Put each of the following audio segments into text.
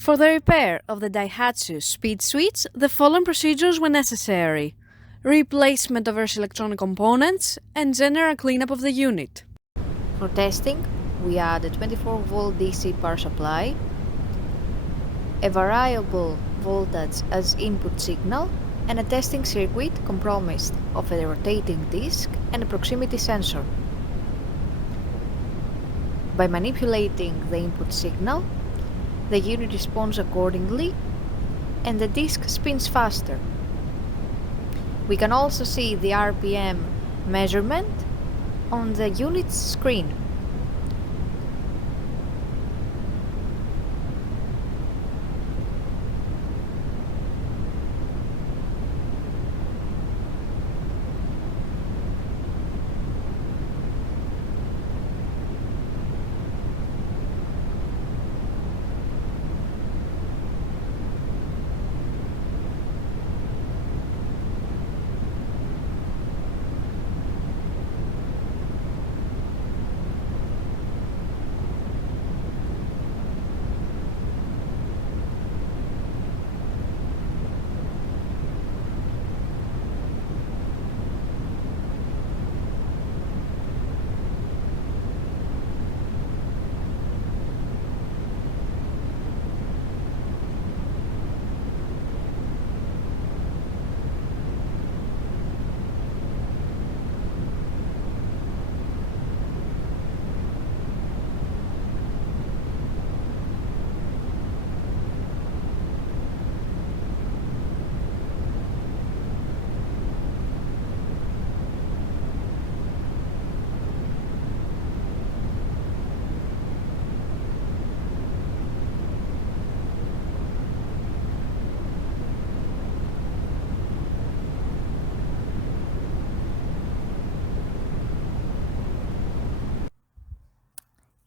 For the repair of the Daihatsu speed switch, the following procedures were necessary: replacement of various electronic components and general cleanup of the unit. For testing, we add a 24-volt DC power supply, a variable voltage as input signal, and a testing circuit comprised of a rotating disc and a proximity sensor. By manipulating the input signal, the unit responds accordingly and the disc spins faster. We can also see the RPM measurement on the unit's screen.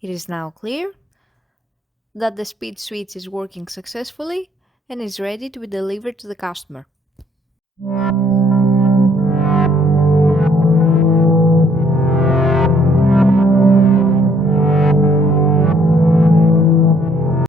It is now clear that the speed switch is working successfully and is ready to be delivered to the customer.